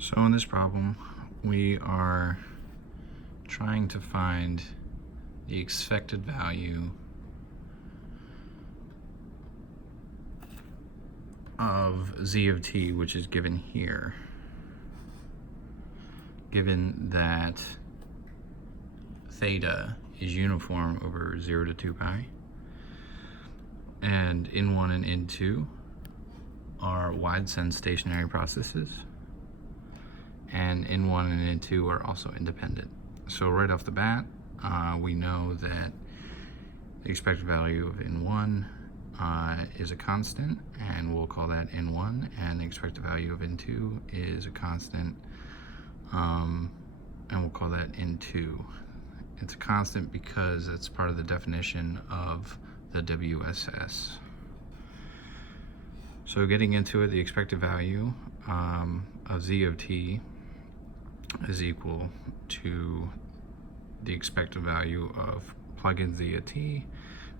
So in this problem, we are trying to find the expected value of z of t, which is given here, given that theta is uniform over 0 to 2 pi, and N1 and N2 are wide-sense stationary processes, and N1 and N2 are also independent. So right off the bat, we know that the expected value of N1 is a constant, and we'll call that N1, and the expected value of N2 is a constant, and we'll call that N2. It's a constant because it's part of the definition of the WSS. So getting into it, the expected value of z of t is equal to the expected value of plug in z of t.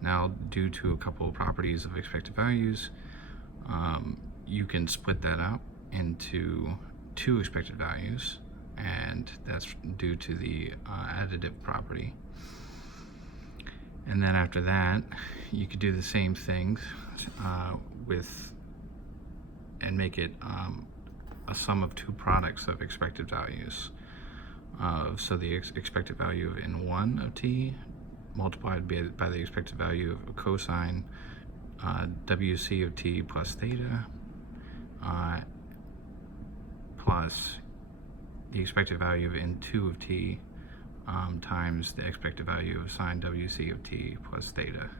Now, due to a couple of properties of expected values, you can split that out into two expected values, and that's due to the additive property. And then after that, you could do the same thing and make it a sum of two products of expected values. So the expected value of N1 of t multiplied by the expected value of cosine WC of t plus theta plus the expected value of N2 of t times the expected value of sine WC of t plus theta.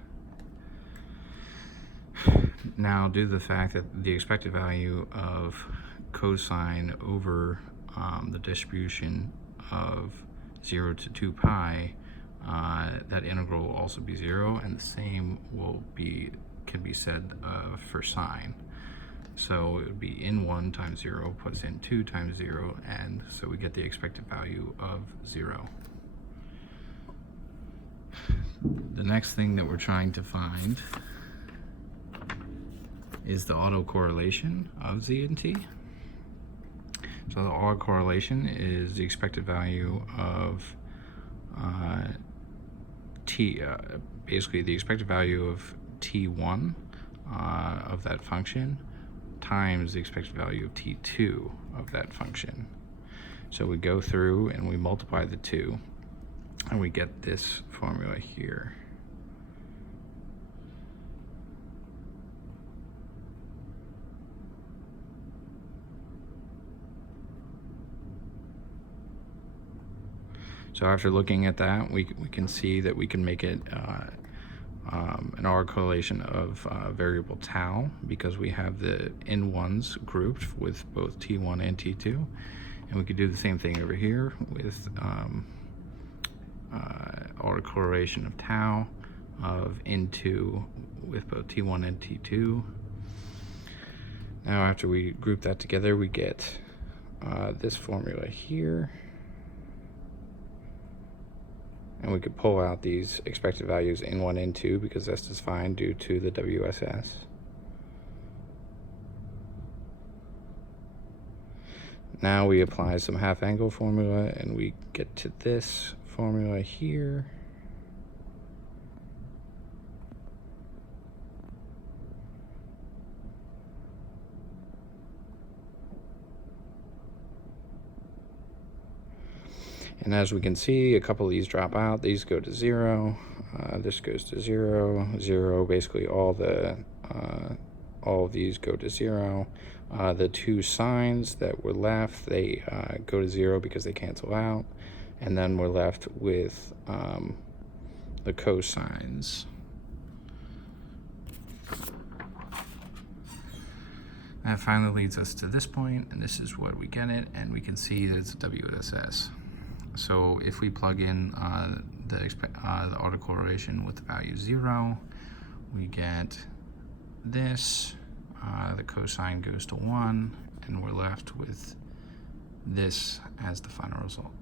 Now, due to the fact that the expected value of cosine over the distribution of 0 to 2 pi, that integral will also be 0, and the same can be said for sine. So it would be N1 times 0 plus N2 times 0, and so we get the expected value of 0. The next thing that we're trying to find is the autocorrelation of z and t. So the autocorrelation is the expected value of t, basically the expected value of t1 of that function times the expected value of t2 of that function. So we go through and we multiply the two, and we get this formula here. So after looking at that, we can see that we can make it an autocorrelation of variable tau, because we have the N1s grouped with both T1 and T2. And we could do the same thing over here with autocorrelation of tau of N2 with both T1 and T2. Now, after we group that together, we get this formula here. And we could pull out these expected values N1, N2, because that's just fine due to the WSS. Now we apply some half angle formula, and we get to this formula here. And as we can see, a couple of these drop out. These go to 0. This goes to 0, 0. Basically, all of these go to 0. The two sines that were left, they go to 0 because they cancel out. And then we're left with the cosines. That finally leads us to this point, and this is what we get it, and we can see that it's a WSS. So if we plug in the autocorrelation with the value 0, we get this. The cosine goes to 1, and we're left with this as the final result.